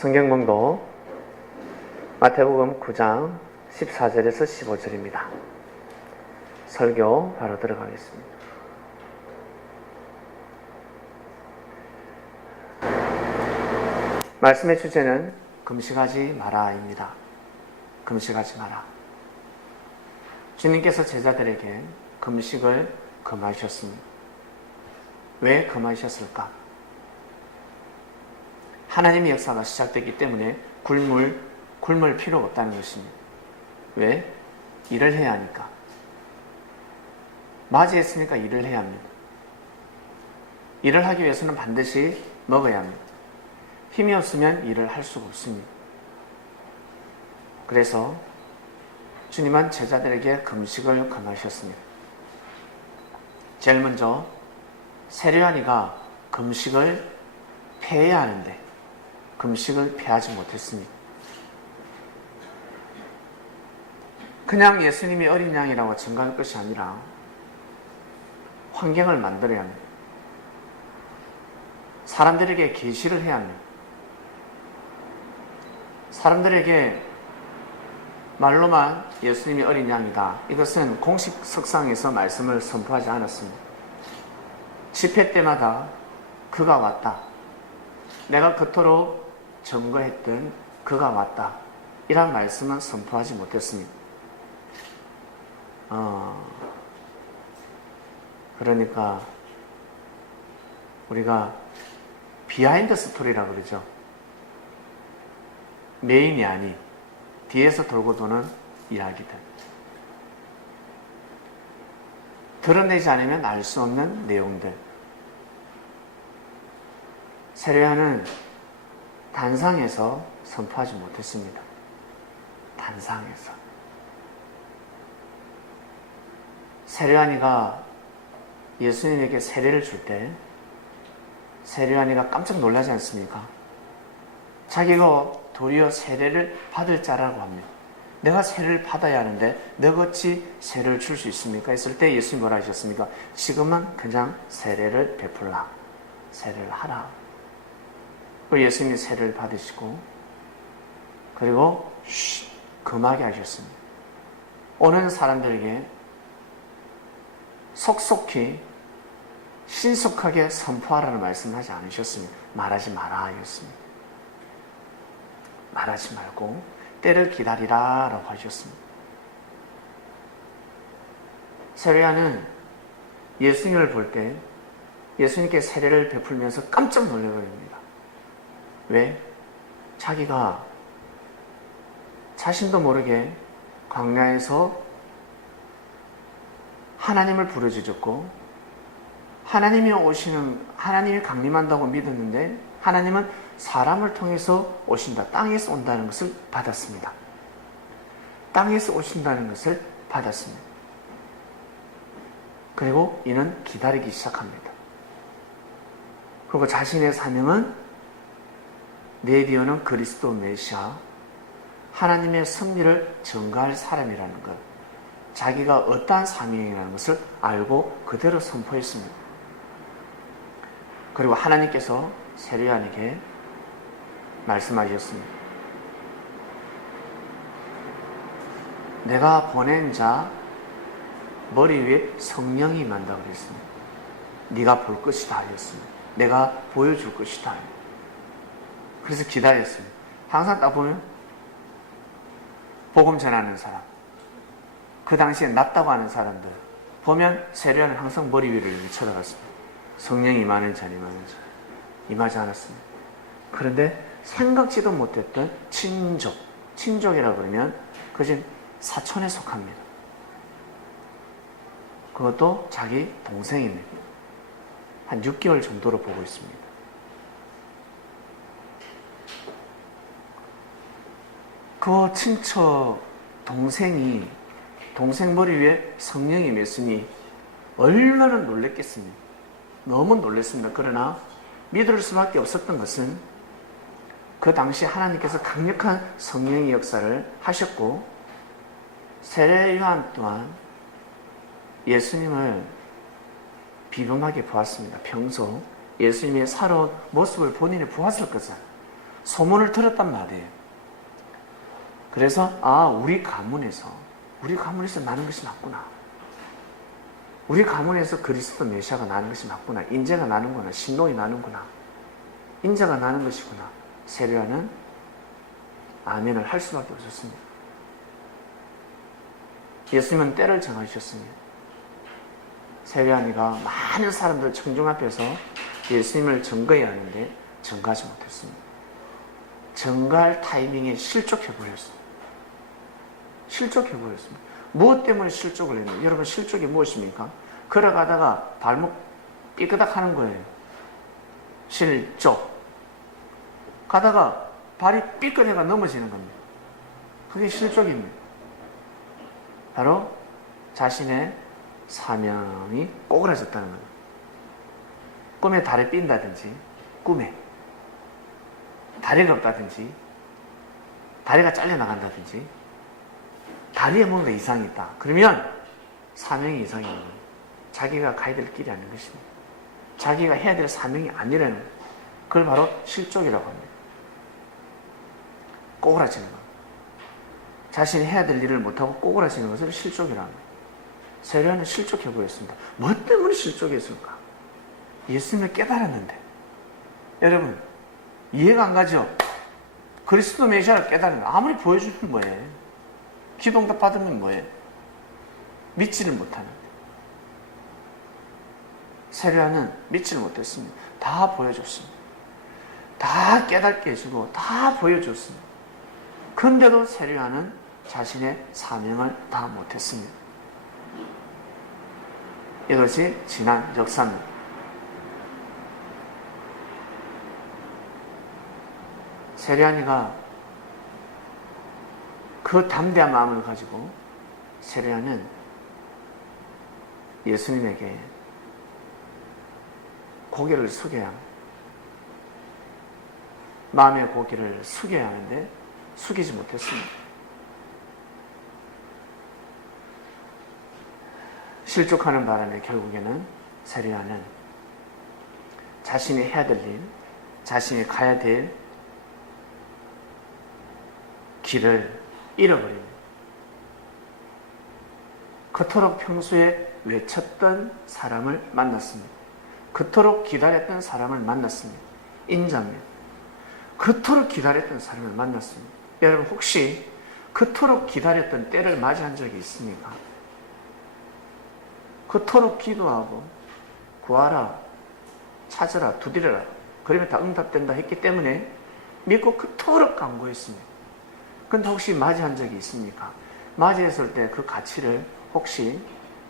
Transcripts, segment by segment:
성경봉도 마태복음 9장 14절에서 15절입니다. 설교 바로 들어가겠습니다. 말씀의 주제는 금식하지 마라입니다. 금식하지 마라. 주님께서 제자들에게 금식을 금하셨습니다. 왜 금하셨을까? 하나님의 역사가 시작됐기 때문에 굶을 필요가 없다는 것입니다. 왜? 일을 해야 하니까. 맞이했으니까 일을 해야 합니다. 일을 하기 위해서는 반드시 먹어야 합니다. 힘이 없으면 일을 할 수가 없습니다. 그래서 주님은 제자들에게 금식을 금하셨습니다. 제일 먼저 세례요한이가 금식을 폐해야 하는데 금식을 폐하지 못했습니다. 그냥 예수님이 어린 양이라고 증거할 것이 아니라 환경을 만들어야 합니다. 사람들에게 계시를 해야 합니다. 사람들에게 말로만 예수님이 어린 양이다. 이것은 공식 석상에서 말씀을 선포하지 않았습니다. 집회 때마다 그가 왔다. 내가 그토록 증거했던 그가 왔다. 이런 말씀은 선포하지 못했습니다. 그러니까 우리가 비하인드 스토리라고 그러죠. 메인이 아닌 뒤에서 돌고 도는 이야기들. 드러내지 않으면 알 수 없는 내용들. 세례요한은 단상에서 선포하지 못했습니다. 단상에서. 세례요한이가 예수님에게 세례를 줄 때 세례요한이가 깜짝 놀라지 않습니까? 자기가 도리어 세례를 받을 자라고 합니다. 내가 세례를 받아야 하는데 너가 어찌 세례를 줄 수 있습니까? 했을 때 예수님이 뭐라 하셨습니까? 지금은 그냥 세례를 베풀라. 세례를 하라. 예수님이 세례를 받으시고 그리고 금하게 하셨습니다. 오는 사람들에게 속속히 신속하게 선포하라는 말씀을 하지 않으셨습니다. 말하지 마라 하셨습니다. 말하지 말고 때를 기다리라 라고 하셨습니다. 세례요한은 예수님을 볼 때 예수님께 세례를 베풀면서 깜짝 놀라버립니다. 왜? 자기가 자신도 모르게 광야에서 하나님을 부르짖었고 하나님이 강림한다고 믿었는데 하나님은 사람을 통해서 오신다. 땅에서 온다는 것을 받았습니다. 땅에서 오신다는 것을 받았습니다. 그리고 이는 기다리기 시작합니다. 그리고 자신의 사명은 네디오는 그리스도 메시아, 하나님의 섭리를 증거할 사람이라는 것, 자기가 어떠한 사명이라는 것을 알고 그대로 선포했습니다. 그리고 하나님께서 세례요한에게 말씀하셨습니다. 내가 보낸 자 머리 위에 성령이 임한다고 그랬습니다. 네가 볼 것이다 하였습니다. 내가 보여줄 것이다. 그래서 기다렸습니다. 항상 딱 보면 복음 전하는 사람, 그 당시에 낫다고 하는 사람들 보면 세례요한은 항상 머리 위를 쳐다봤습니다. 성령이 임하는 자, 임하지 않았습니다. 그런데 생각지도 못했던 친족이라고 그러면 그것은 사촌에 속합니다. 그것도 자기 동생입니다. 한 6개월 정도로 보고 있습니다. 그 친척 동생 머리 위에 성령이 임했으니 얼마나 놀랬겠습니까? 너무 놀랐습니다. 그러나 믿을 수밖에 없었던 것은 그 당시 하나님께서 강력한 성령의 역사를 하셨고 세례요한 또한 예수님을 비범하게 보았습니다. 평소 예수님의 살아온 모습을 본인이 보았을 것을 소문을 들었단 말이에요. 그래서 우리 가문에서 나는 것이 맞구나. 우리 가문에서 그리스도 메시아가 나는 것이 맞구나. 인재가 나는구나. 신동이 나는구나. 인자가 나는 것이구나. 세례요한은 아멘을 할 수밖에 없었습니다. 예수님은 때를 정하셨습니다. 세례요한이가 많은 사람들 청중 앞에서 예수님을 증거해야 하는데 증거하지 못했습니다. 증거할 타이밍에 실족해버렸습니다. 무엇 때문에 실족을 했나요? 여러분, 실족이 무엇입니까? 걸어가다가 발목 삐끄덕 하는 거예요. 실족. 가다가 발이 삐끗해가 넘어지는 겁니다. 그게 실족입니다. 바로 자신의 사명이 꼬그라졌다는 겁니다. 꿈에 다리 삔다든지, 꿈에 다리가 없다든지, 다리가 잘려나간다든지, 다리에 뭔가 이상이 있다. 그러면 사명이 이상이 있는 거예요. 자기가 가야 될 길이 아닌 것입니다. 자기가 해야 될 사명이 아니라는 거예요. 그걸 바로 실족이라고 합니다. 꼬그라지는 것. 자신이 해야 될 일을 못하고 꼬그라지는 것을 실족이라고 합니다. 세례요한은 실족해버렸습니다. 뭐 때문에 실족했을까? 예수님을 깨달았는데. 여러분, 이해가 안 가죠? 그리스도 메시아를 깨달으면 아무리 보여주면 뭐예요? 기도응답 받으면 뭐예요? 믿지를 못하는데. 세례요한은 믿지를 못했습니다. 다 보여줬습니다. 다 깨닫게 해주고 다 보여줬습니다. 그런데도 세례요한은 자신의 사명을 다 못했습니다. 이것이 지난 역사입니다. 세례요한이가 그 담대한 마음을 가지고 세례요한은 예수님에게 고개를 숙여야 합니다. 마음의 고개를 숙여야 하는데 숙이지 못했습니다. 실족하는 바람에 결국에는 세례요한은 자신이 해야 될 일, 자신이 가야 될 길을 잃어버립니다. 그토록 평소에 외쳤던 사람을 만났습니다. 그토록 기다렸던 사람을 만났습니다. 인자입니다. 그토록 기다렸던 사람을 만났습니다. 여러분, 혹시 그토록 기다렸던 때를 맞이한 적이 있습니까? 그토록 기도하고 구하라, 찾으라, 두드려라, 그러면 다 응답된다 했기 때문에 믿고 그토록 간구했습니다. 그런데 혹시 맞이한 적이 있습니까? 맞이했을 때 그 가치를 혹시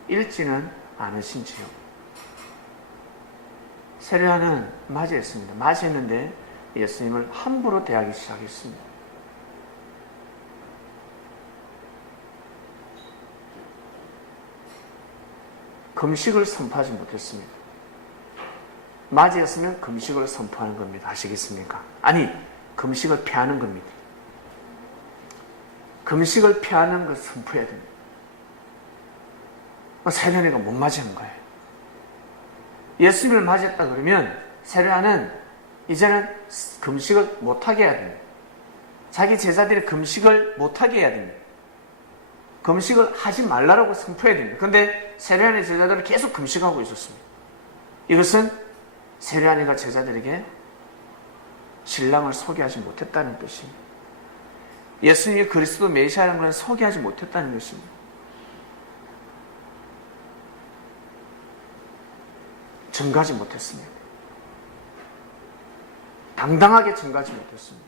잃지는 않으신지요? 세례요한은 맞이했습니다. 맞이했는데 예수님을 함부로 대하기 시작했습니다. 금식을 선포하지 못했습니다. 맞이했으면 금식을 선포하는 겁니다. 아시겠습니까? 아니, 금식을 피하는 겁니다. 금식을 피하는 걸 선포해야 됩니다. 세례요한이가 못 맞이한 거예요. 예수님을 맞이했다 그러면 세례요한은 이제는 금식을 못하게 해야 됩니다. 자기 제자들이 금식을 못하게 해야 됩니다. 금식을 하지 말라고 선포해야 됩니다. 그런데 세례요한의 제자들은 계속 금식하고 있었습니다. 이것은 세례요한이가 제자들에게 신랑을 소개하지 못했다는 뜻입니다. 예수님이 그리스도 메시아라는 것을 소개하지 못했다는 것입니다. 증거하지 못했습니다. 당당하게 증거하지 못했습니다.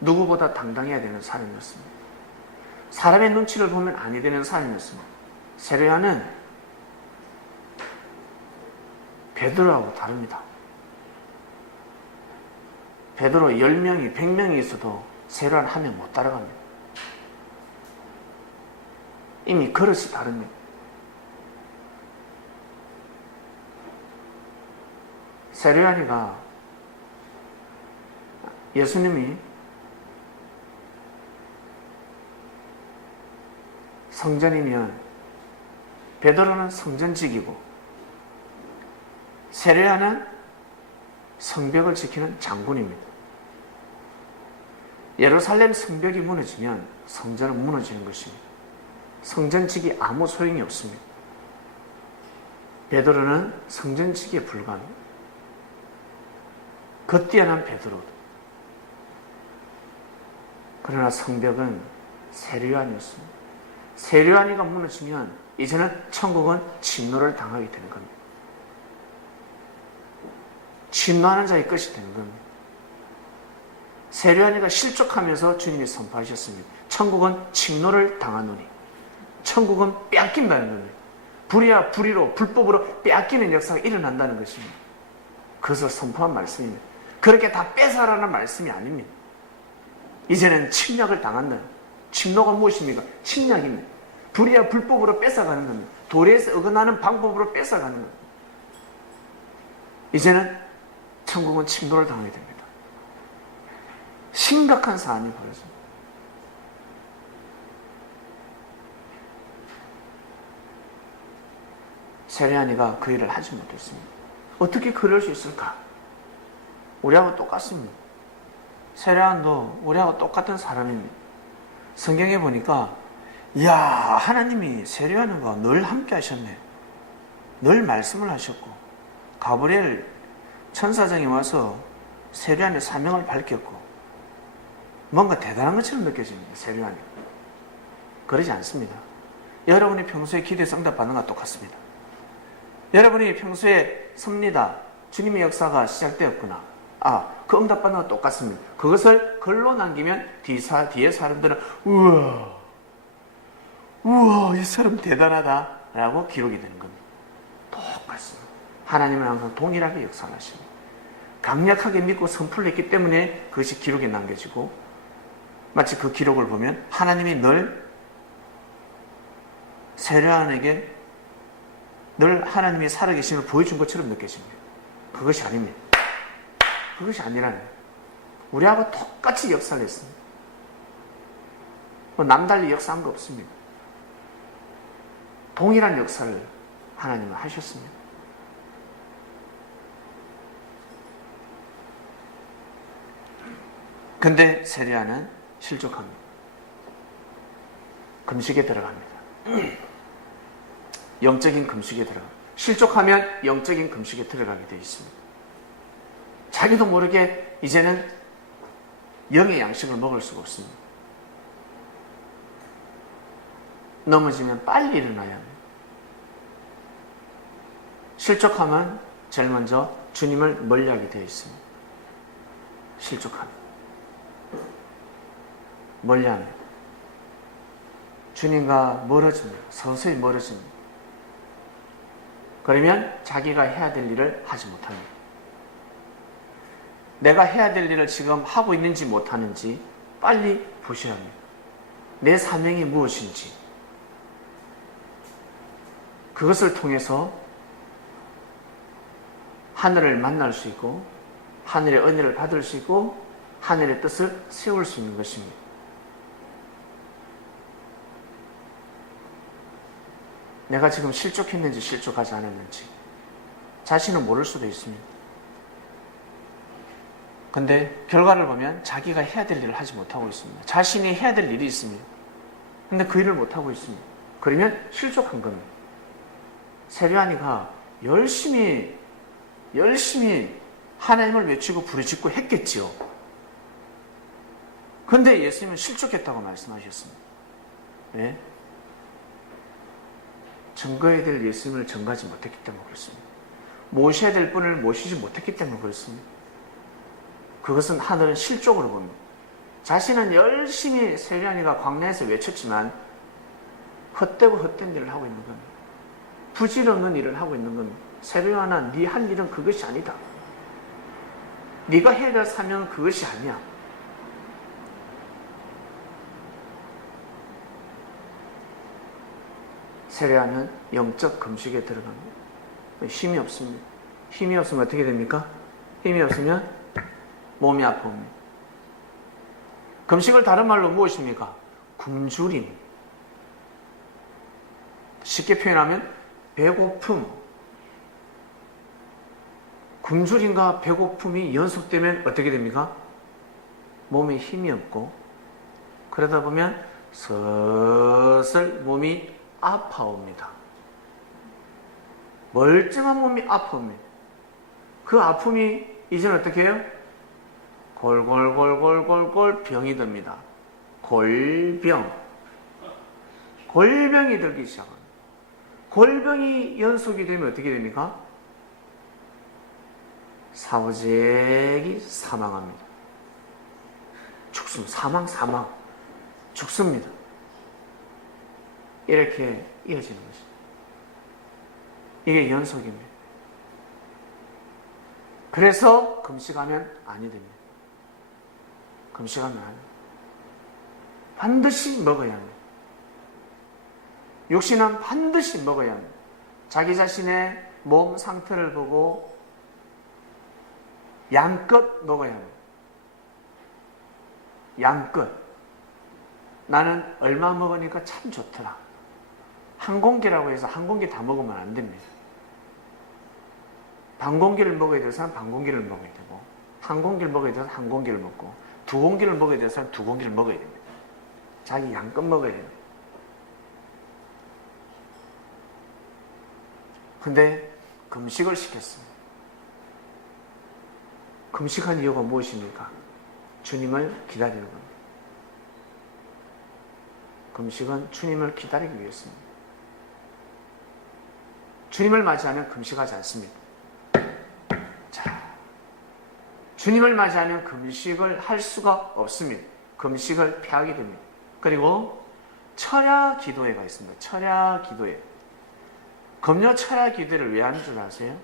누구보다 당당해야 되는 사람이었습니다. 사람의 눈치를 보면 아니 되는 사람이었습니다. 세례요한은 베드로하고 다릅니다. 베드로 10명이 100명이 있어도 세례요한 한 명 못 따라갑니다. 이미 그릇이 다릅니다. 세례요한이가 예수님이 성전이면 베드로는 성전직이고 세례요한은 성벽을 지키는 장군입니다. 예루살렘 성벽이 무너지면 성전은 무너지는 것입니다. 성전직이 아무 소용이 없습니다. 베드로는 성전직에 불과합니다. 그 뛰어난 베드로. 그러나 성벽은 세례요한이었습니다. 세례요한이가 무너지면 이제는 천국은 침노를 당하게 되는 겁니다. 침노하는 자의 것이 되는 겁니다. 세례요한이가 실족하면서 주님이 선포하셨습니다. 천국은 침노를 당하노니, 천국은 빼앗긴다는 겁니다. 불의와 불의로 불법으로 빼앗기는 역사가 일어난다는 것입니다. 그것을 선포한 말씀입니다. 그렇게 다 뺏어라는 말씀이 아닙니다. 이제는 침략을 당한다. 침노가 무엇입니까? 침략입니다. 불의와 불법으로 뺏어가는 겁니다. 도리에서 어긋나는 방법으로 뺏어가는 겁니다. 이제는 천국은 침노를 당하게 됩니다. 심각한 사안이 벌어집니다. 세례요한이가 그 일을 하지 못했습니다. 어떻게 그럴 수 있을까? 우리하고 똑같습니다. 세례요한도 우리하고 똑같은 사람입니다. 성경에 보니까 이야, 하나님이 세례요한과 늘 함께 하셨네. 늘 말씀을 하셨고 가브리엘 천사장이 와서 세례요한의 사명을 밝혔고 뭔가 대단한 것처럼 느껴집니다. 세례요한이. 그러지 않습니다. 여러분이 평소에 기도해서 응답받는 것과 똑같습니다. 여러분이 평소에 섭니다. 주님의 역사가 시작되었구나. 그 응답받는 것과 똑같습니다. 그것을 글로 남기면 뒤에 사람들은 우와, 이 사람 대단하다 라고 기록이 되는 겁니다. 똑같습니다. 하나님은 항상 동일하게 역사하십니다. 강력하게 믿고 선포를 했기 때문에 그것이 기록에 남겨지고, 마치 그 기록을 보면 하나님이 늘 세례요한에게 늘 하나님의 살아계심을 보여준 것처럼 느껴집니다. 그것이 아닙니다. 그것이 아니라는 거예요. 우리하고 똑같이 역사를 했습니다. 남달리 역사한 거 없습니다. 동일한 역사를 하나님은 하셨습니다. 근데 세례요한은 실족합니다. 금식에 들어갑니다. 영적인 금식에 들어갑니다. 실족하면 영적인 금식에 들어가게 되어 있습니다. 자기도 모르게 이제는 영의 양식을 먹을 수가 없습니다. 넘어지면 빨리 일어나야 합니다. 실족하면 제일 먼저 주님을 멀리하게 되어 있습니다. 실족합니다. 멀리합니다. 주님과 멀어집니다. 서서히 멀어집니다. 그러면 자기가 해야 될 일을 하지 못합니다. 내가 해야 될 일을 지금 하고 있는지 못하는지 빨리 보셔야 합니다. 내 사명이 무엇인지 그것을 통해서 하늘을 만날 수 있고 하늘의 은혜를 받을 수 있고 하늘의 뜻을 세울 수 있는 것입니다. 내가 지금 실족했는지 실족하지 않았는지 자신은 모를 수도 있습니다. 근데 결과를 보면 자기가 해야 될 일을 하지 못하고 있습니다. 자신이 해야 될 일이 있습니다. 근데 그 일을 못하고 있습니다. 그러면 실족한 겁니다. 세례요한이가 열심히 하나님을 외치고 부르짖고 했겠지요. 근데 예수님은 실족했다고 말씀하셨습니다. 네? 증거해야 될 예수님을 증거하지 못했기 때문에 그렇습니다. 모셔야 될 분을 모시지 못했기 때문에 그렇습니다. 그것은 하늘은 실족으로 봅니다. 자신은 열심히 세례요한이가 광야에서 외쳤지만 헛되고 헛된 일을 하고 있는 겁니다. 부질없는 일을 하고 있는 겁니다. 세례요한아, 네 할 일은 그것이 아니다. 네가 해야 될 사명은 그것이 아니야. 세례요한은 영적 금식에 들어갑니다. 힘이 없습니다. 힘이 없으면 어떻게 됩니까? 힘이 없으면 몸이 아픕니다. 금식을 다른 말로 무엇입니까? 굶주림. 쉽게 표현하면 배고픔. 굶주림과 배고픔이 연속되면 어떻게 됩니까? 몸에 힘이 없고 그러다 보면 슬슬 몸이 아파옵니다. 멀쩡한 몸이 아파옵니다. 그 아픔이 이제는 어떻게 해요? 골골골골골골 병이 듭니다. 골병. 골병이 들기 시작합니다. 골병이 연속이 되면 어떻게 됩니까? 사후제기 사망합니다. 사망. 죽습니다. 이렇게 이어지는 것입니다. 이게 연속입니다. 그래서 금식하면 아니 됩니다. 금식하면 안 돼요. 반드시 먹어야 합니다. 육신은 반드시 먹어야 합니다. 자기 자신의 몸 상태를 보고 양껏 먹어야 합니다. 양껏. 나는 얼마 먹으니까 참 좋더라. 한 공기라고 해서 한 공기 다 먹으면 안 됩니다. 반 공기를 먹어야 될 사람 반 공기를 먹어야 되고, 한 공기를 먹어야 될 사람 한 공기를 먹고, 두 공기를 먹어야 될 사람 두 공기를 먹어야 됩니다. 자기 양껏 먹어야 돼요. 근데 금식을 시켰습니다. 금식한 이유가 무엇입니까? 주님을 기다리는 겁니다. 금식은 주님을 기다리기 위해서입니다. 주님을 맞이하면 금식하지 않습니다. 자, 주님을 맞이하면 금식을 할 수가 없습니다. 금식을 피하게 됩니다. 그리고 철야 기도회가 있습니다. 철야 기도회. 금요 철야 기도회를 왜 하는 줄 아세요?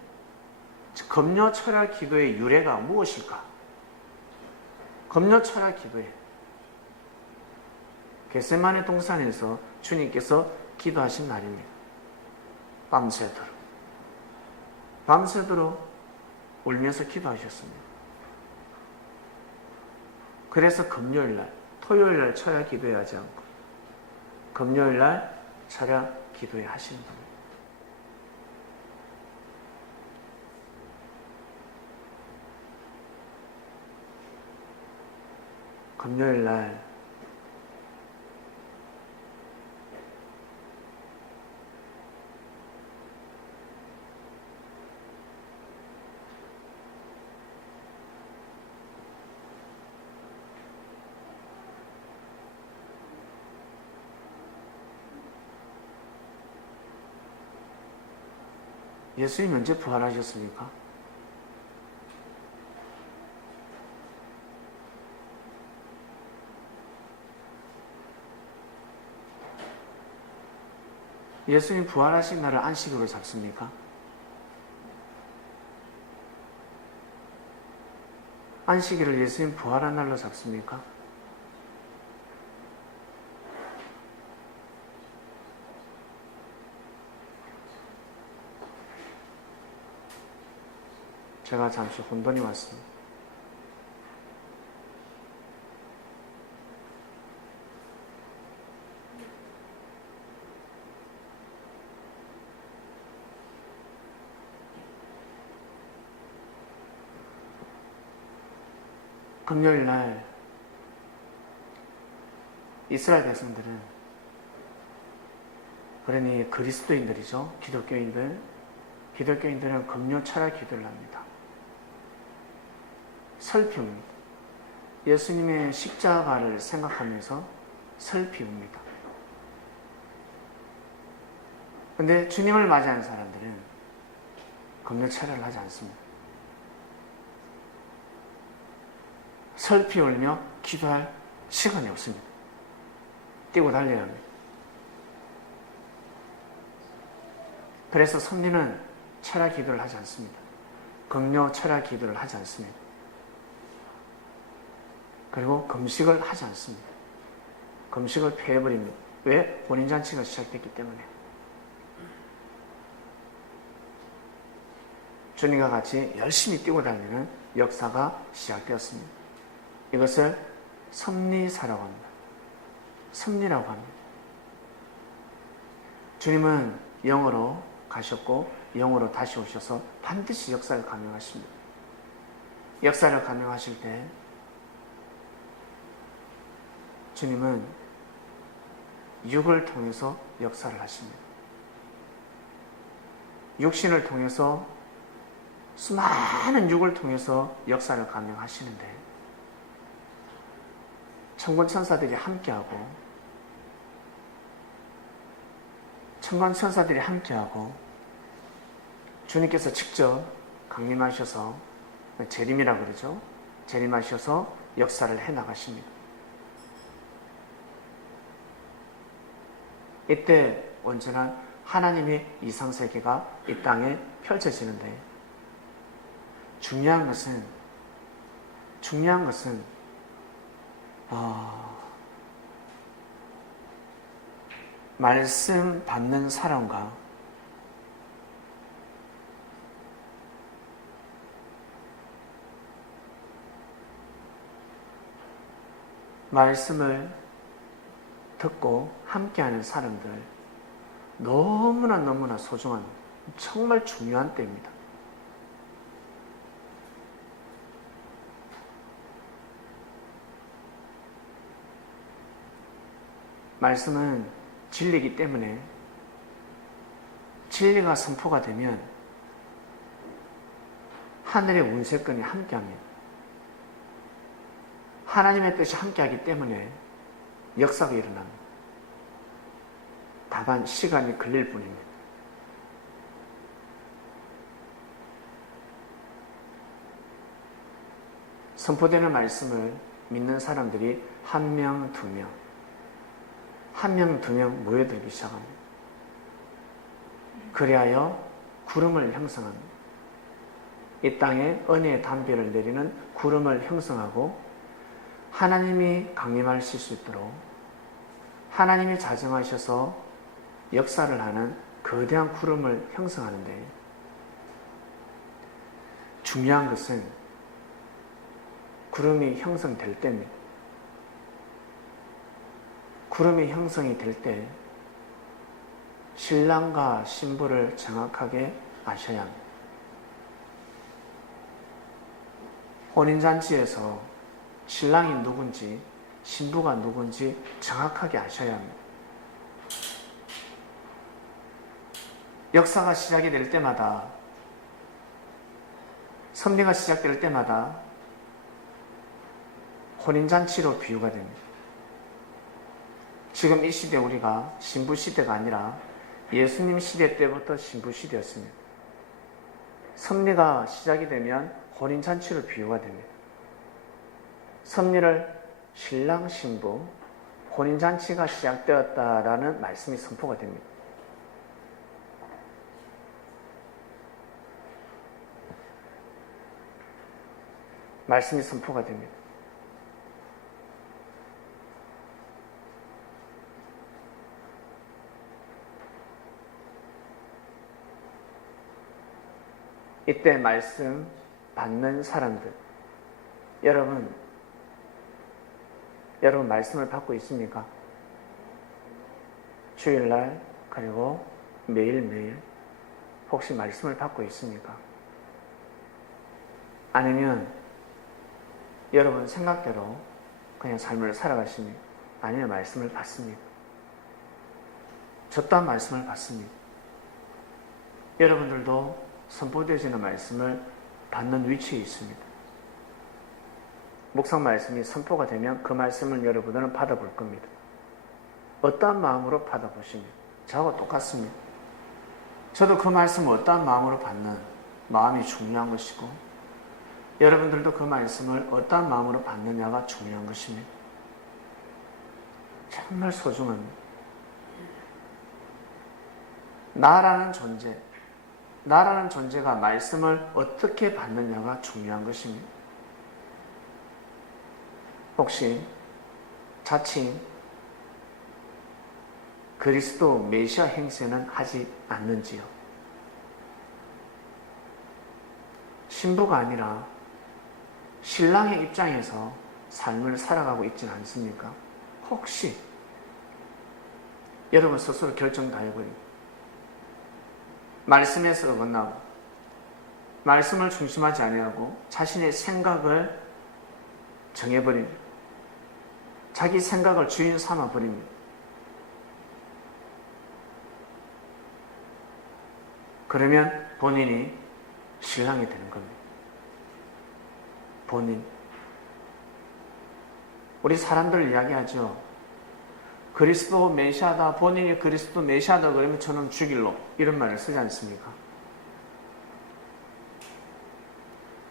금요 철야 기도의 유래가 무엇일까? 금요 철야 기도회. 겟세마네 동산에서 주님께서 기도하신 날입니다. 밤새도록 울면서 기도하셨습니다. 그래서 금요일날, 토요일날 철야 기도회 하지 않고 금요일날 철야 기도회 하시는 겁니다. 금요일날 예수님 언제 부활하셨습니까? 예수님 부활하신 날을 안식으로 잡습니까? 안식일을 예수님 부활한 날로 잡습니까? 제가 잠시 혼돈이 왔습니다. 금요일날 이스라엘 백성들은, 그러니 그리스도인들이죠. 기독교인들은 금요 철야 기도를 합니다. 설피웁니다. 예수님의 십자가를 생각하면서 설피웁니다. 근데 주님을 맞이하는 사람들은 금요 철야를 하지 않습니다. 설피 울며 기도할 시간이 없습니다. 뛰고 달려야 합니다. 그래서 섭리는 철야 기도를 하지 않습니다. 금요 철야 기도를 하지 않습니다. 그리고 금식을 하지 않습니다. 금식을 폐해버립니다. 왜? 혼인잔치가 시작됐기 때문에. 주님과 같이 열심히 뛰고 다니는 역사가 시작되었습니다. 이것을 섭리사라고 합니다. 섭리라고 합니다. 주님은 영으로 가셨고 영으로 다시 오셔서 반드시 역사를 감행하십니다. 역사를 감행하실 때 주님은 육을 통해서 역사를 하십니다. 육신을 통해서 수많은 육을 통해서 역사를 감행하시는데 천군 천사들이 함께하고 주님께서 직접 강림하셔서 재림이라고 그러죠. 재림하셔서 역사를 해나가십니다. 이때 온전한 하나님의 이상세계가 이 땅에 펼쳐지는데 중요한 것은 말씀 받는 사람과 말씀을 듣고 함께하는 사람들, 너무나 소중한, 정말 중요한 때입니다. 말씀은 진리이기 때문에 진리가 선포가 되면 하늘의 운세권이 함께합니다. 하나님의 뜻이 함께하기 때문에 역사가 일어납니다. 다만 시간이 걸릴 뿐입니다. 선포되는 말씀을 믿는 사람들이 한 명, 두 명 모여들기 시작합니다. 그리하여 구름을 형성합니다. 이 땅에 은혜의 담비를 내리는 구름을 형성하고 하나님이 강림하실 수 있도록 하나님이 자정하셔서 역사를 하는 거대한 구름을 형성하는데 중요한 것은 구름이 형성될 때입니다. 구름이 형성이 될 때 신랑과 신부를 정확하게 아셔야 합니다. 혼인잔치에서 신랑이 누군지 신부가 누군지 정확하게 아셔야 합니다. 역사가 시작이 될 때마다, 섭리가 시작될 때마다 혼인잔치로 비유가 됩니다. 지금 이 시대 우리가 신부 시대가 아니라 예수님 시대 때부터 신부 시대였습니다. 섭리가 시작이 되면 혼인잔치로 비유가 됩니다. 섭리를 신랑 신부 혼인잔치가 시작되었다라는 말씀이 선포가 됩니다. 말씀이 선포가 됩니다. 이때 말씀 받는 사람들, 여러분 말씀을 받고 있습니까? 주일날 그리고 매일매일 혹시 말씀을 받고 있습니까? 아니면 여러분 생각대로 그냥 삶을 살아가십니까? 아니면 말씀을 받습니까? 저 또한 말씀을 받습니다. 여러분들도 선포되어지는 말씀을 받는 위치에 있습니다. 묵상 말씀이 선포가 되면 그 말씀을 여러분들은 받아볼 겁니다. 어떠한 마음으로 받아보십니까? 저하고 똑같습니다. 저도 그 말씀을 어떠한 마음으로 받는 마음이 중요한 것이고 여러분들도 그 말씀을 어떠한 마음으로 받느냐가 중요한 것입니다. 정말 소중합니다. 나라는 존재가 말씀을 어떻게 받느냐가 중요한 것입니다. 혹시 자칭 그리스도 메시아 행세는 하지 않는지요? 신부가 아니라 신랑의 입장에서 삶을 살아가고 있지는 않습니까? 혹시 여러분 스스로 결정 다 해버립니다. 말씀에서 어긋나고 말씀을 중심하지 아니하고 자신의 생각을 정해버립니다. 자기 생각을 주인 삼아버립니다. 그러면 본인이 신랑이 되는 겁니다. 본인. 우리 사람들 이야기하죠. 그리스도 메시아다. 본인이 그리스도 메시아다 그러면 저는 죽일로. 이런 말을 쓰지 않습니까?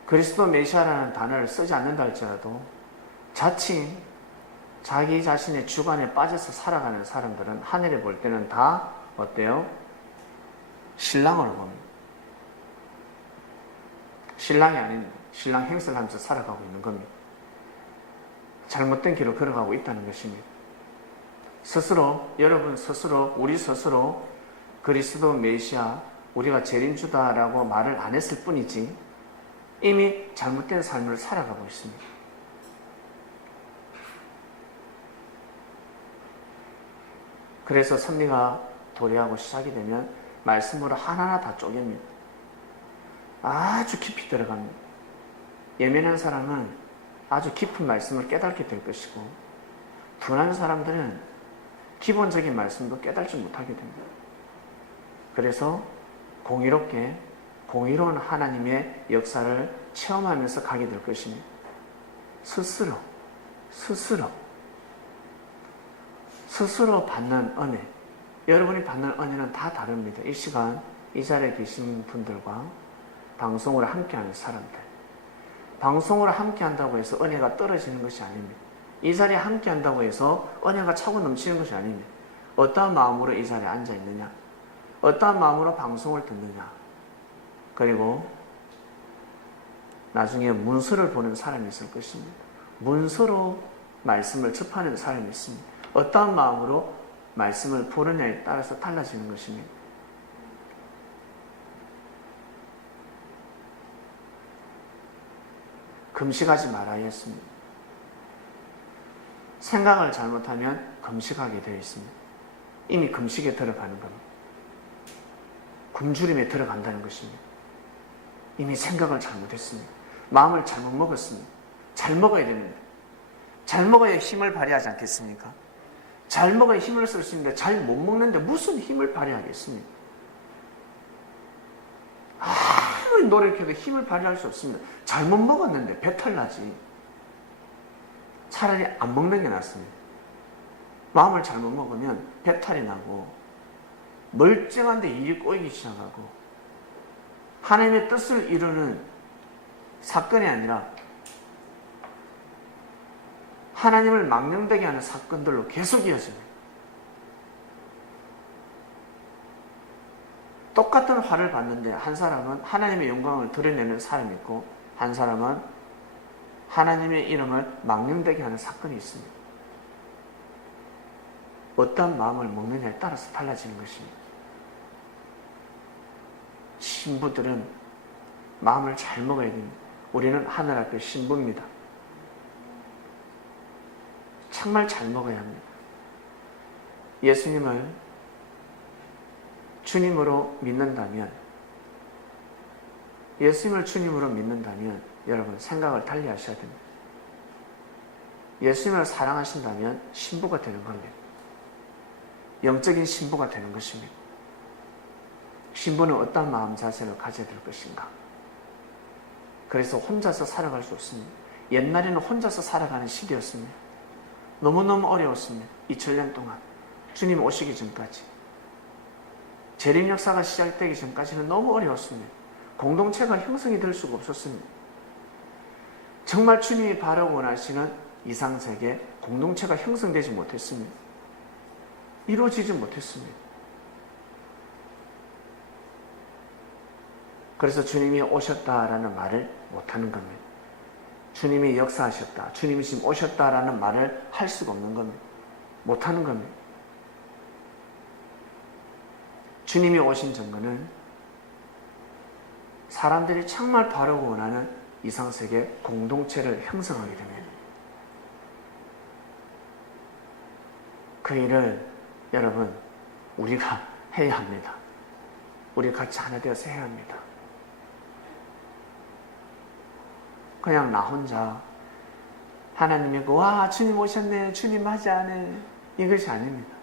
그리스도 메시아라는 단어를 쓰지 않는다 할지라도 자칭 자기 자신의 주관에 빠져서 살아가는 사람들은 하늘에 볼 때는 다 어때요? 신랑으로 봅니다. 신랑이 아닌 신랑 행세를 하면서 살아가고 있는 겁니다. 잘못된 길을 걸어가고 있다는 것입니다. 스스로, 여러분 스스로, 우리 스스로 그리스도 메시아, 우리가 재림주다라고 말을 안 했을 뿐이지 이미 잘못된 삶을 살아가고 있습니다. 그래서 섭리가 도래하고 시작이 되면 말씀으로 하나하나 다 쪼갭니다. 아주 깊이 들어갑니다. 예민한 사람은 아주 깊은 말씀을 깨닫게 될 것이고 둔한 사람들은 기본적인 말씀도 깨닫지 못하게 됩니다. 그래서 공의롭게 공의로운 하나님의 역사를 체험하면서 가게 될 것입니다. 스스로 받는 은혜, 여러분이 받는 은혜는 다 다릅니다. 이 시간 이 자리에 계신 분들과 방송으로 함께하는 사람들, 방송으로 함께한다고 해서 은혜가 떨어지는 것이 아닙니다. 이 자리에 함께한다고 해서 은혜가 차고 넘치는 것이 아닙니다. 어떠한 마음으로 이 자리에 앉아있느냐, 어떠한 마음으로 방송을 듣느냐, 그리고 나중에 문서를 보는 사람이 있을 것입니다. 문서로 말씀을 접하는 사람이 있습니다. 어떠한 마음으로 말씀을 보느냐에 따라서 달라지는 것입니다. 금식하지 말아야 했습니다. 생각을 잘못하면 금식하게 되어 있습니다. 이미 금식에 들어가는 겁니다. 굶주림에 들어간다는 것입니다. 이미 생각을 잘못했습니다. 마음을 잘못 먹었습니다. 잘 먹어야 됩니다. 잘 먹어야 힘을 발휘하지 않겠습니까? 잘 먹어야 힘을 쓸 수 있는데 잘 못 먹는데 무슨 힘을 발휘하겠습니까? 아무리 노력해도 힘을 발휘할 수 없습니다. 잘못 먹었는데 배탈 나지. 차라리 안 먹는 게 낫습니다. 마음을 잘못 먹으면 배탈이 나고 멀쩡한데 일이 꼬이기 시작하고 하나님의 뜻을 이루는 사건이 아니라 하나님을 망령되게 하는 사건들로 계속 이어집니다. 똑같은 화를 받는데 한 사람은 하나님의 영광을 드러내는 사람이 있고 한 사람은 하나님의 이름을 망령되게 하는 사건이 있습니다. 어떤 마음을 먹느냐에 따라서 달라지는 것입니다. 신부들은 마음을 잘 먹어야 됩니다. 우리는 하늘 앞에 신부입니다. 정말 잘 먹어야 합니다. 예수님을 주님으로 믿는다면, 예수님을 주님으로 믿는다면 여러분 생각을 달리 하셔야 됩니다. 예수님을 사랑하신다면 신부가 되는 겁니다. 영적인 신부가 되는 것입니다. 신부는 어떤 마음 자세를 가져야 될 것인가? 그래서 혼자서 살아갈 수 없습니다. 옛날에는 혼자서 살아가는 시대였습니다. 너무너무 어려웠습니다. 2000년 동안 주님 오시기 전까지, 재림 역사가 시작되기 전까지는 너무 어려웠습니다. 공동체가 형성이 될 수가 없었습니다. 정말 주님이 바라고 원하시는 이상세계 공동체가 형성되지 못했습니다. 이루어지지 못했습니다. 그래서 주님이 오셨다라는 말을 못하는 겁니다. 주님이 역사하셨다, 주님이 지금 오셨다라는 말을 할 수가 없는 겁니다. 못하는 겁니다. 주님이 오신 증거는 사람들이 정말 바라고 원하는 이상세계 공동체를 형성하게 됩니다. 그 일을 여러분 우리가 해야 합니다. 우리 같이 하나 되어서 해야 합니다. 그냥 나 혼자 하나님이 와 주님 오셨네, 주님 맞이하네, 이것이 아닙니다.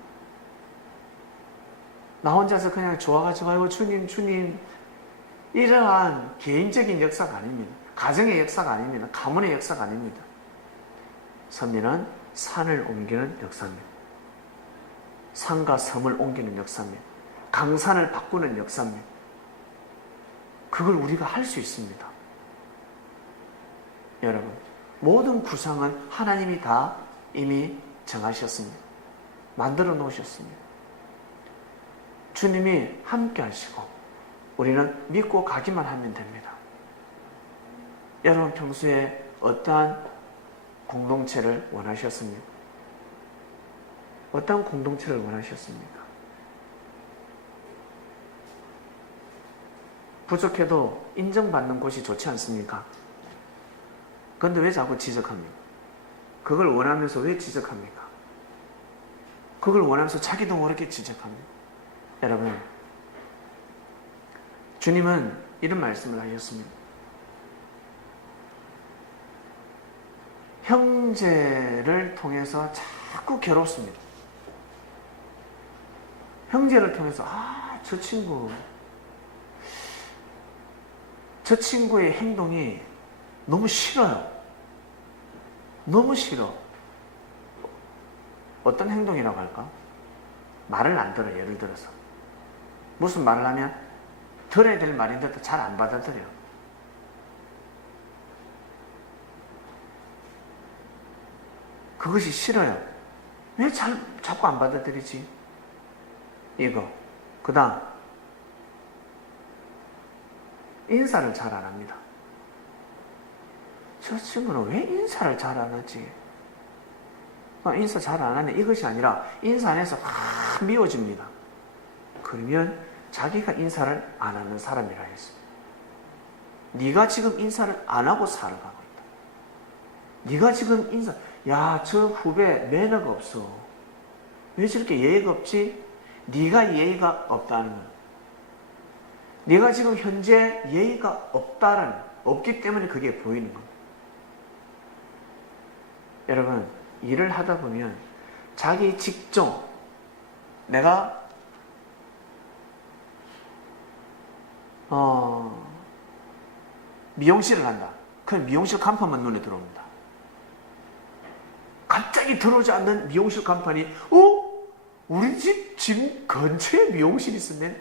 나 혼자서 그냥 좋아가지고 아이고 주님 주님, 이러한 개인적인 역사가 아닙니다. 가정의 역사가 아닙니다. 가문의 역사가 아닙니다. 섭리는 산을 옮기는 역사입니다. 산과 섬을 옮기는 역사입니다. 강산을 바꾸는 역사입니다. 그걸 우리가 할 수 있습니다. 여러분, 모든 구상은 하나님이 다 이미 정하셨습니다. 만들어 놓으셨습니다. 주님이 함께 하시고 우리는 믿고 가기만 하면 됩니다. 여러분 평소에 어떠한 공동체를 원하셨습니까? 어떤 공동체를 원하셨습니까? 부족해도 인정받는 곳이 좋지 않습니까? 그런데 왜 자꾸 지적합니까? 그걸 원하면서 왜 지적합니까? 그걸 원하면서 자기도 모르게 지적합니다. 여러분, 주님은 이런 말씀을 하셨습니다. 형제를 통해서 자꾸 괴롭습니다. 형제를 통해서 저 친구의 행동이 너무 싫어요. 너무 싫어. 어떤 행동이라고 할까? 말을 안 들어요. 예를 들어서 무슨 말을 하면 들어야 될 말인데도 잘 안 받아들여요. 그것이 싫어요. 왜 자꾸 안 받아들이지? 이거. 그 다음, 인사를 잘 안 합니다. 저 친구는 왜 인사를 잘 안 하지? 인사 잘 안 하네. 이것이 아니라 인사 안 해서 미워집니다. 그러면 자기가 인사를 안 하는 사람이라 했습니다. 네가 지금 인사를 안 하고 살아가고 있다. 네가 지금 저 후배 매너가 없어. 왜 저렇게 예의가 없지? 네가 예의가 없다는 거야. 네가 지금 현재 예의가 없기 때문에 그게 보이는 겁니다. 여러분, 일을 하다 보면 자기 직종, 내가 미용실을 한다. 그럼 미용실 간판만 눈에 들어옵니다. 갑자기 들어오지 않는 미용실 간판이 우리 집 근처에 미용실이 있으면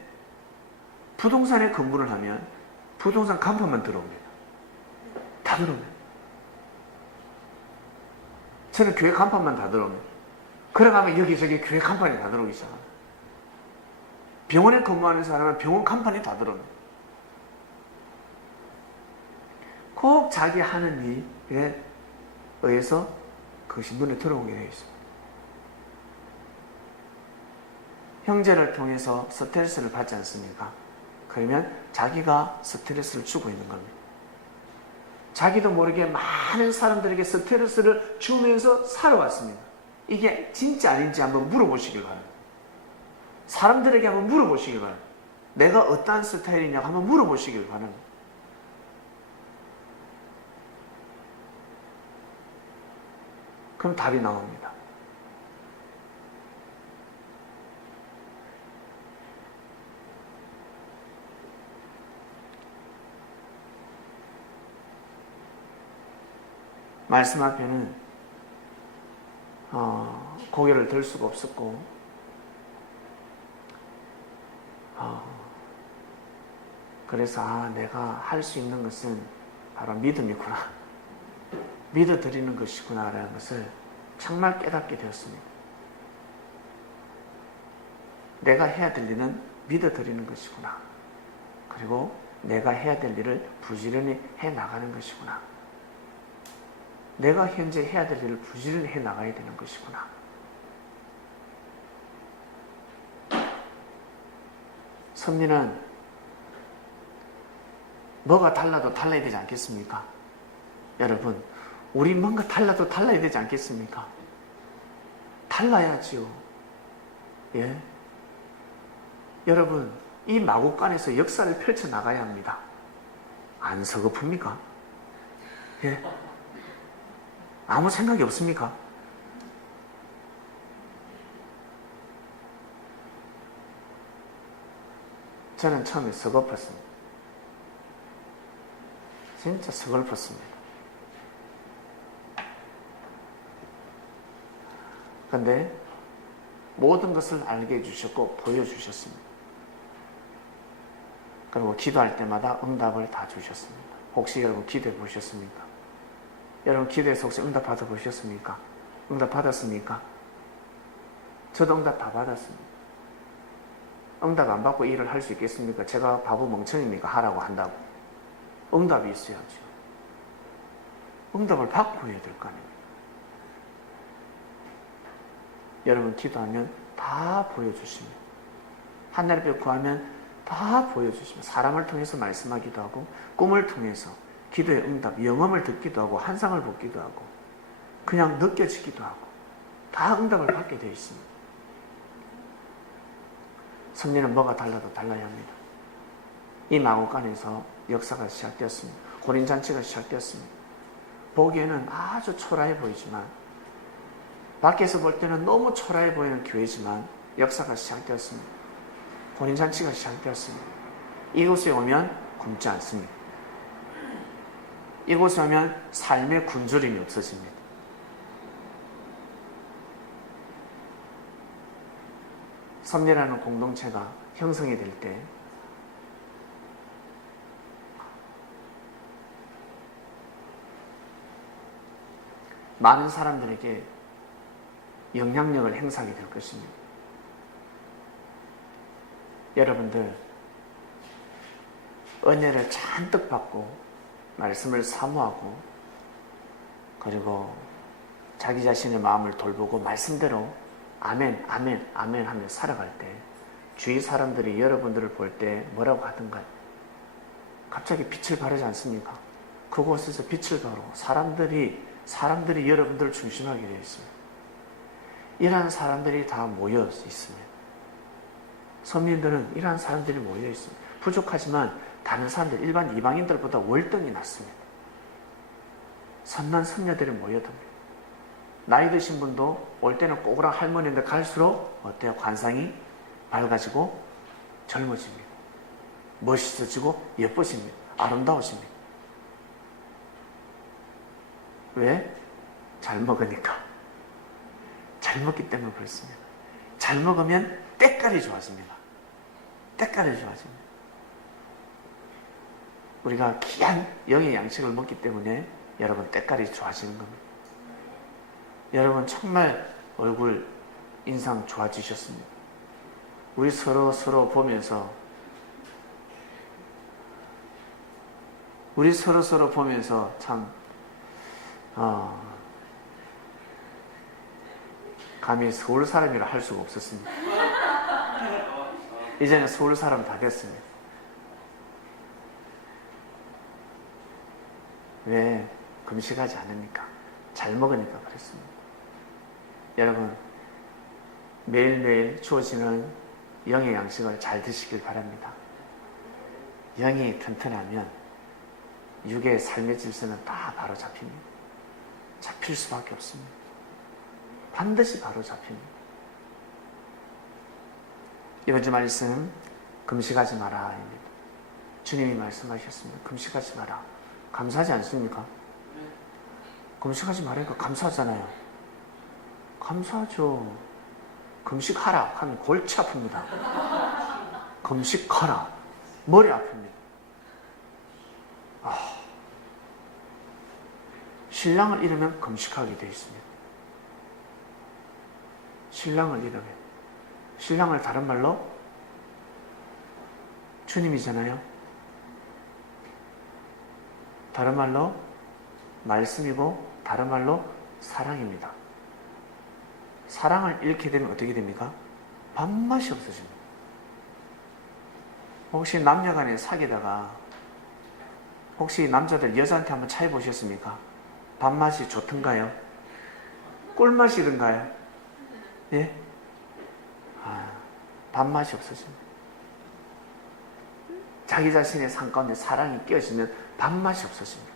부동산에 근무를 하면 부동산 간판만 들어옵니다. 다 들어옵니다. 저는 교회 간판만 다 들어옵니다. 그래가면 여기저기 교회 간판이 다 들어오기 시작합니다. 병원에 근무하는 사람은 병원 간판이 다 들어옵니다. 꼭 자기 하는 일에 의해서 그것이 눈에 들어오게 되어 있습니다. 형제를 통해서 스트레스를 받지 않습니까? 그러면 자기가 스트레스를 주고 있는 겁니다. 자기도 모르게 많은 사람들에게 스트레스를 주면서 살아왔습니다. 이게 진짜 아닌지 한번 물어보시길 바랍니다. 사람들에게 한번 물어보시길 바랍니다. 내가 어떠한 스타일이냐고 한번 물어보시길 바랍니다. 그럼 답이 나옵니다. 말씀 앞에는 고개를 들 수가 없었고 그래서 내가 할 수 있는 것은 바로 믿음이구나, 믿어드리는 것이구나 라는 것을 정말 깨닫게 되었습니다. 내가 해야 될 일은 믿어드리는 것이구나, 그리고 내가 해야 될 일을 부지런히 해나가는 것이구나, 내가 현재 해야 될 일을 부지런히 해나가야 되는 것이구나. 섭리는 뭐가 달라도 달라야 되지 않겠습니까? 여러분, 우리 뭔가 달라도 달라야 되지 않겠습니까? 달라야지요. 예? 여러분, 이 마국간에서 역사를 펼쳐나가야 합니다. 안 서글픕니까? 예? 아무 생각이 없습니까? 저는 처음에 서글펐습니다. 진짜 서글펐습니다. 근데 모든 것을 알게 해주셨고 보여주셨습니다. 그리고 기도할 때마다 응답을 다 주셨습니다. 혹시 여러분 기도해 보셨습니까? 여러분 기도해서 혹시 응답 받아 보셨습니까? 응답 받았습니까? 저도 응답 다 받았습니다. 응답 안 받고 일을 할 수 있겠습니까? 제가 바보 멍청입니까? 하라고 한다고. 응답이 있어야죠. 응답을 받고 해야 될 거 아닙니까? 여러분 기도하면 다 보여주십니다. 하나님께 구하면 다 보여주십니다. 사람을 통해서 말씀하기도 하고 꿈을 통해서 기도의 응답, 영험을 듣기도 하고 환상을 보기도 하고 그냥 느껴지기도 하고 다 응답을 받게 되어 있습니다. 섭리는 뭐가 달라도 달라야 합니다. 이 마곡간에서 역사가 시작되었습니다. 혼인잔치가 시작되었습니다. 보기에는 아주 초라해 보이지만 밖에서 볼 때는 너무 초라해 보이는 교회지만 역사가 시작되었습니다. 혼인잔치가 시작되었습니다. 이곳에 오면 굶지 않습니다. 이곳에 오면 삶의 굶주림이 없어집니다. 섭리라는 공동체가 형성이 될 때 많은 사람들에게 영향력을 행사하게 될 것입니다. 여러분들 은혜를 잔뜩 받고 말씀을 사모하고 그리고 자기 자신의 마음을 돌보고 말씀대로 아멘 아멘 아멘 하며 살아갈 때 주위 사람들이 여러분들을 볼 때 뭐라고 하던가요? 갑자기 빛을 발하지 않습니까? 그곳에서 빛을 바르고 사람들이 여러분들을 중심하게 되어 있습니다. 이러한 사람들이 다 모여 있습니다. 선민들은 이러한 사람들이 모여 있습니다. 부족하지만 다른 사람들, 일반 이방인들보다 월등히 낫습니다. 선난 선녀들이 모여듭니다. 나이 드신 분도 올 때는 꼬그랑 할머니인데 갈수록 어때요? 관상이 밝아지고 젊어집니다. 멋있어지고 예뻐집니다. 아름다워집니다. 왜? 잘 먹으니까. 잘 먹기 때문에 그렇습니다. 잘 먹으면 때깔이 좋아집니다. 때깔이 좋아집니다. 우리가 귀한 영의 양식을 먹기 때문에 여러분 때깔이 좋아지는 겁니다. 여러분 정말 얼굴 인상 좋아지셨습니다. 우리 서로 보면서 참 감히 서울 사람이라 할 수가 없었습니다. 이제는 서울 사람 다 됐습니다. 왜? 금식하지 않으니까. 잘 먹으니까 그랬습니다. 여러분 매일매일 주어지는 영의 양식을 잘 드시길 바랍니다. 영이 튼튼하면 육의 삶의 질서는 다 바로 잡힙니다. 잡힐 수밖에 없습니다. 반드시 바로 잡힙니다. 이번 주 말씀 금식하지 마라 입니다. 주님이 말씀하셨습니다. 금식하지 마라. 감사하지 않습니까? 금식하지 말으니까 감사하잖아요. 감사하죠. 금식하라 하면 골치 아픕니다. 금식하라. 머리 아픕니다. 신랑을 잃으면 금식하게 되어 있습니다. 신랑을 잃으면. 신랑을 다른 말로 주님이잖아요. 다른 말로 말씀이고 다른 말로 사랑입니다. 사랑을 잃게 되면 어떻게 됩니까? 밥맛이 없어집니다. 혹시 남녀간에 사귀다가 혹시 남자들 여자한테 한번 차해 보셨습니까? 밥맛이 좋던가요? 꿀맛이던가요? 예? 밥맛이 없어집니다. 자기 자신의 삶 가운데 사랑이 끼어지면 밥맛이 없어집니다.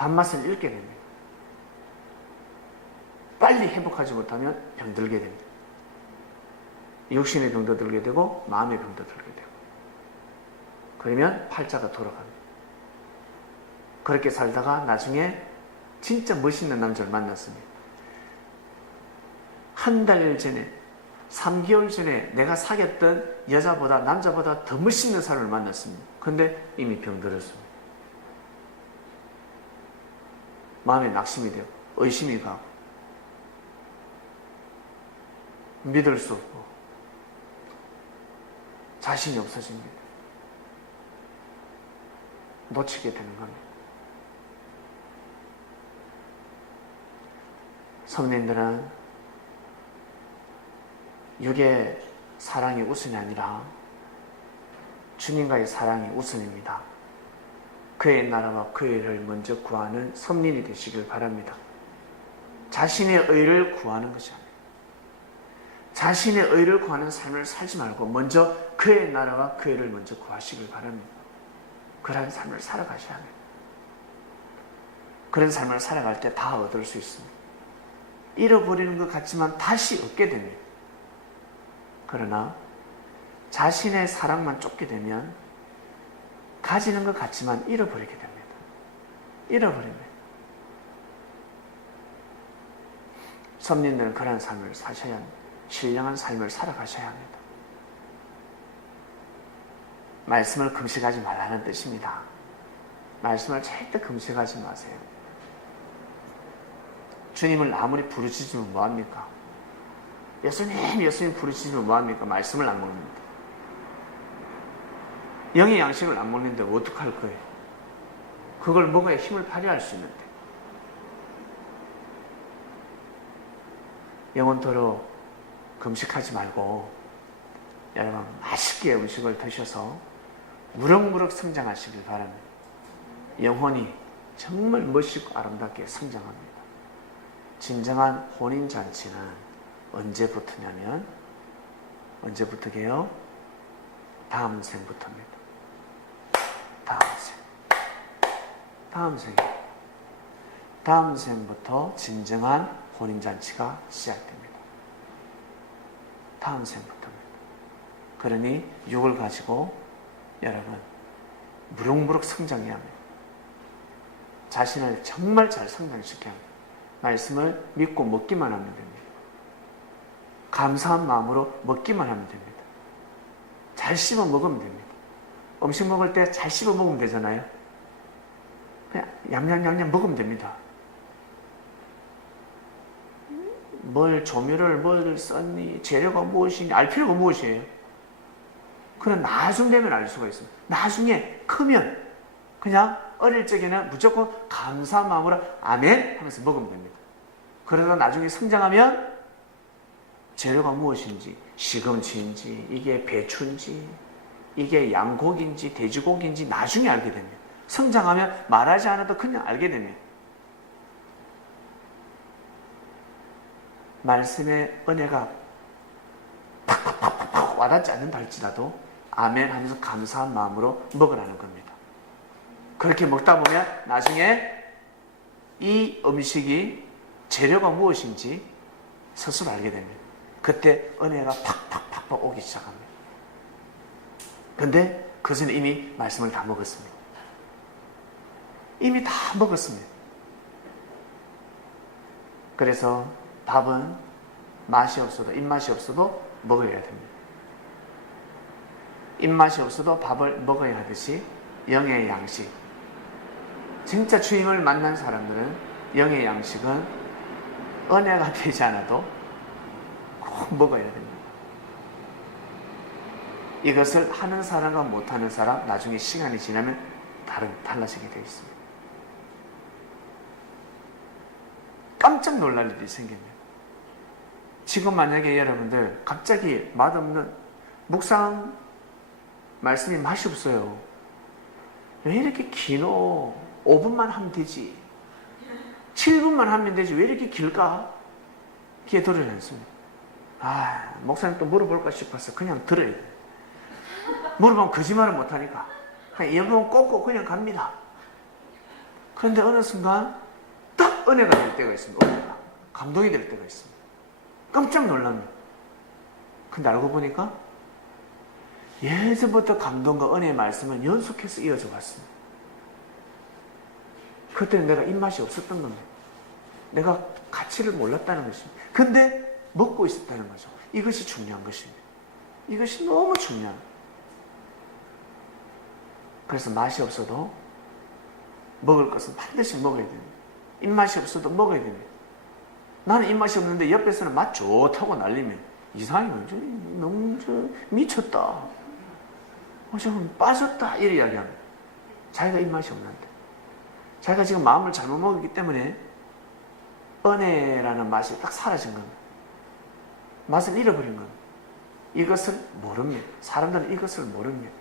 밥맛을 잃게 됩니다. 빨리 회복하지 못하면 병들게 됩니다. 육신의 병도 들게 되고 마음의 병도 들게 되고, 그러면 팔자가 돌아갑니다. 그렇게 살다가 나중에 진짜 멋있는 남자를 만났습니다. 한 달 전에, 3개월 전에 내가 사귀었던 여자보다, 남자보다 더 멋있는 사람을 만났습니다. 근데 이미 병들었습니다. 마음에 낙심이 되고 의심이 가고 믿을 수 없고 자신이 없어집니다. 놓치게 되는 겁니다. 성민들은 육의 사랑이 우선이 아니라 주님과의 사랑이 우선입니다. 그의 나라와 그의 의를 먼저 구하는 성민이 되시길 바랍니다. 자신의 의를 구하는 것이 아니에요. 자신의 의를 구하는 삶을 살지 말고 먼저 그의 나라와 그의 의를 먼저 구하시길 바랍니다. 그런 삶을 살아가셔야 합니다. 그런 삶을 살아갈 때 다 얻을 수 있습니다. 잃어버리는 것 같지만 다시 얻게 됩니다. 그러나 자신의 사랑만 쫓게 되면 가지는 것 같지만 잃어버리게 됩니다. 잃어버립니다. 성민들은 그런 삶을 사셔야 합니다. 신령한 삶을 살아가셔야 합니다. 말씀을 금식하지 말라는 뜻입니다. 말씀을 절대 금식하지 마세요. 주님을 아무리 부르짖으면 뭐합니까? 예수님 부르짖으면 뭐합니까? 말씀을 안 먹는다. 영의 양식을 안 먹는데 어떡할 거예요? 그걸 먹어야 힘을 발휘할 수 있는데. 영원토록 금식하지 말고 여러분 맛있게 음식을 드셔서 무럭무럭 성장하시길 바랍니다. 영혼이 정말 멋있고 아름답게 성장합니다. 진정한 혼인잔치는 언제부터냐면 언제부터게요? 다음 생부터입니다. 다음 생부터 진정한 혼인잔치가 시작됩니다. 다음 생부터입니다. 그러니 육을 가지고 여러분 무럭무럭 성장해야 합니다. 자신을 정말 잘 성장시켜야 합니다. 말씀을 믿고 먹기만 하면 됩니다. 감사한 마음으로 먹기만 하면 됩니다. 잘 씹어 먹으면 됩니다. 음식 먹을 때 잘 씹어 먹으면 되잖아요. 그냥 얌얌얌얌 먹으면 됩니다. 조미료를 뭘 썼니, 재료가 무엇이니 알 필요가 무엇이에요? 그건 나중 되면 알 수가 있습니다. 나중에 크면 그냥 어릴 적에는 무조건 감사한 마음으로 아멘 하면서 먹으면 됩니다. 그러다 나중에 성장하면 재료가 무엇인지, 시금치인지, 이게 배추인지, 이게 양고기인지 돼지고기인지 나중에 알게 됩니다. 성장하면 말하지 않아도 그냥 알게 됩니다. 말씀의 은혜가 팍팍팍팍 와닿지 않는다 할지라도 아멘 하면서 감사한 마음으로 먹으라는 겁니다. 그렇게 먹다 보면 나중에 이 음식이 재료가 무엇인지 스스로 알게 됩니다. 그때 은혜가 팍팍팍팍 오기 시작합니다. 그런데 그것은 이미 말씀을 다 먹었습니다. 이미 다 먹었습니다. 그래서 밥은 맛이 없어도, 입맛이 없어도 먹어야 됩니다. 입맛이 없어도 밥을 먹어야 하듯이 영의 양식, 진짜 주님을 만난 사람들은 영의 양식은 은혜가 되지 않아도 꼭 먹어야 됩니다. 이것을 하는 사람과 못하는 사람, 나중에 시간이 지나면 달라지게 되어 있습니다. 깜짝 놀랄 일이 생깁니다. 지금 만약에 여러분들 갑자기 맛없는 묵상 말씀이 맛이 없어요. 왜 이렇게 기노? 5분만 하면 되지. 7분만 하면 되지. 왜 이렇게 길까? 귀에 들으지 않습니다. 목사님 또 물어볼까 싶어서 그냥 들어야 돼요. 물어보면 거짓말을 못하니까 그냥 이어보면 꽂고 그냥 갑니다. 그런데 어느 순간 딱 은혜가 될 때가 있습니다. 은혜가. 감동이 될 때가 있습니다. 깜짝 놀랍니다. 근데 알고 보니까 예전부터 감동과 은혜의 말씀은 연속해서 이어져 왔습니다. 그때는 내가 입맛이 없었던 겁니다. 내가 가치를 몰랐다는 것입니다. 근데 먹고 있었다는 거죠. 이것이 중요한 것입니다. 이것이 너무 중요합니다. 그래서 맛이 없어도 먹을 것은 반드시 먹어야 됩니다. 입맛이 없어도 먹어야 됩니다. 나는 입맛이 없는데 옆에서는 맛 좋다고 날리면 이상해. 너무 미쳤다. 좀 빠졌다. 이렇게 이야기합니다. 자기가 입맛이 없는데. 자기가 지금 마음을 잘못 먹었기 때문에 은혜라는 맛이 딱 사라진 겁니다. 맛을 잃어버린 겁니다. 이것을 모릅니다. 사람들은 이것을 모릅니다.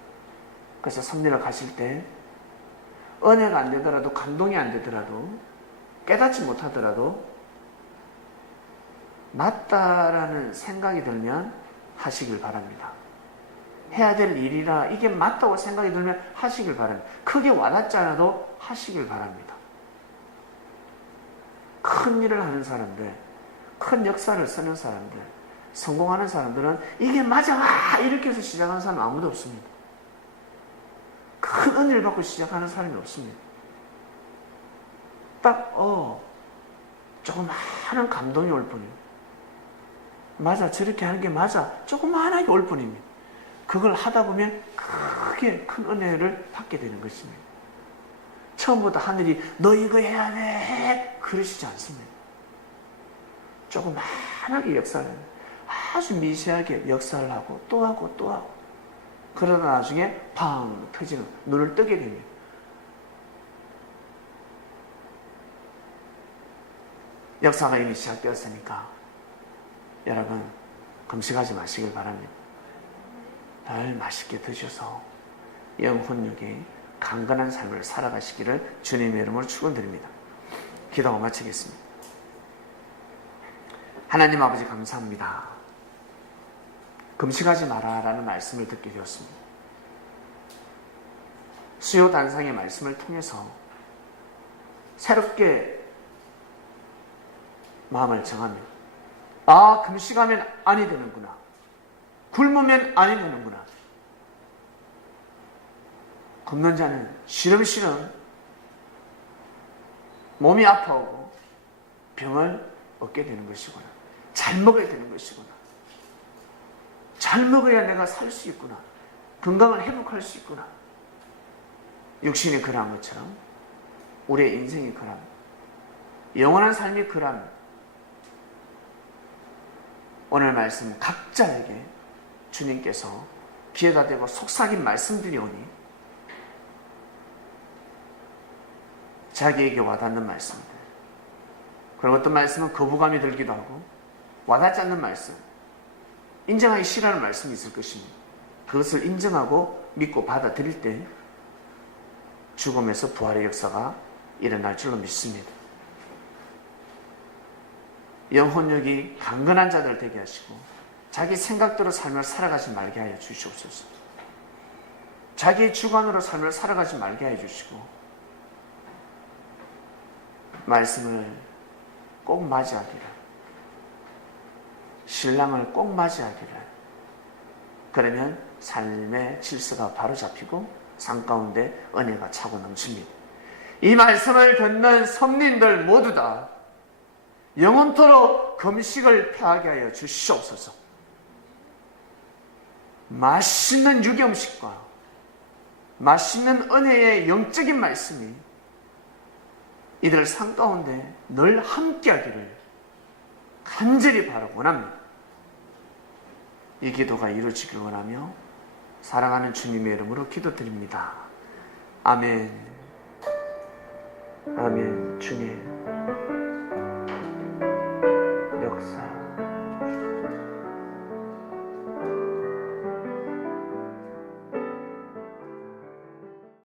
그래서 섭리를 가실 때 은혜가 안 되더라도, 감동이 안 되더라도, 깨닫지 못하더라도 맞다라는 생각이 들면 하시길 바랍니다. 해야 될 일이라 이게 맞다고 생각이 들면 하시길 바랍니다. 크게 와닿지 않아도 하시길 바랍니다. 큰 일을 하는 사람들, 큰 역사를 쓰는 사람들, 성공하는 사람들은 이게 맞아! 이렇게 해서 시작하는 사람 아무도 없습니다. 큰 은혜를 받고 시작하는 사람이 없습니다. 딱 조그마한 감동이 올 뿐이에요. 맞아, 저렇게 하는 게 맞아, 조그마하게 올 뿐입니다. 그걸 하다 보면 크게 큰 은혜를 받게 되는 것입니다. 처음부터 하늘이 너 이거 해야 돼 그러시지 않습니다. 조그마하게 역사를, 아주 미세하게 역사를 하고 또 하고 또 하고, 그러다 나중에 팡 터지는, 눈을 뜨게 됩니다. 역사가 이미 시작되었으니까 여러분 금식하지 마시길 바랍니다. 늘 맛있게 드셔서 영혼육이 강건한 삶을 살아가시기를 주님의 이름으로 축원드립니다. 기도하고 마치겠습니다. 하나님 아버지 감사합니다. 금식하지 마라 라는 말씀을 듣게 되었습니다. 수요 단상의 말씀을 통해서 새롭게 마음을 정합니다. 아, 금식하면 아니 되는구나. 굶으면 아니 되는구나. 굶는 자는 시름시름 몸이 아파오고 병을 얻게 되는 것이구나. 잘 먹어야 되는 것이구나. 잘 먹어야 내가 살 수 있구나. 건강을 회복할 수 있구나. 육신이 그러한 것처럼 우리의 인생이 그러한, 영원한 삶이 그러한, 오늘 말씀 각자에게 주님께서 귀에다 대고 속삭인 말씀들이 오니 자기에게 와닿는 말씀들, 그리고 어떤 말씀은 거부감이 들기도 하고 와닿지 않는 말씀, 인정하기 싫어하는 말씀이 있을 것입니다. 그것을 인정하고 믿고 받아들일 때 죽음에서 부활의 역사가 일어날 줄로 믿습니다. 영혼력이 강건한 자들 되게 하시고 자기 생각대로 삶을 살아가지 말게 하여 주시옵소서. 자기의 주관으로 삶을 살아가지 말게 하여 주시고 말씀을 꼭 맞이하기를, 신랑을 꼭 맞이하기를, 그러면 삶의 질서가 바로 잡히고 삶 가운데 은혜가 차고 넘칩니다. 이 말씀을 듣는 성린들 모두 다 영원토록 금식을 펴하게 하여 주시옵소서. 맛있는 유경식과 맛있는 은혜의 영적인 말씀이 이들 삶 가운데 늘 함께하기를 간절히 바라고 원합니다. 이 기도가 이루어지길 원하며 사랑하는 주님의 이름으로 기도드립니다. 아멘. 아멘. 주님.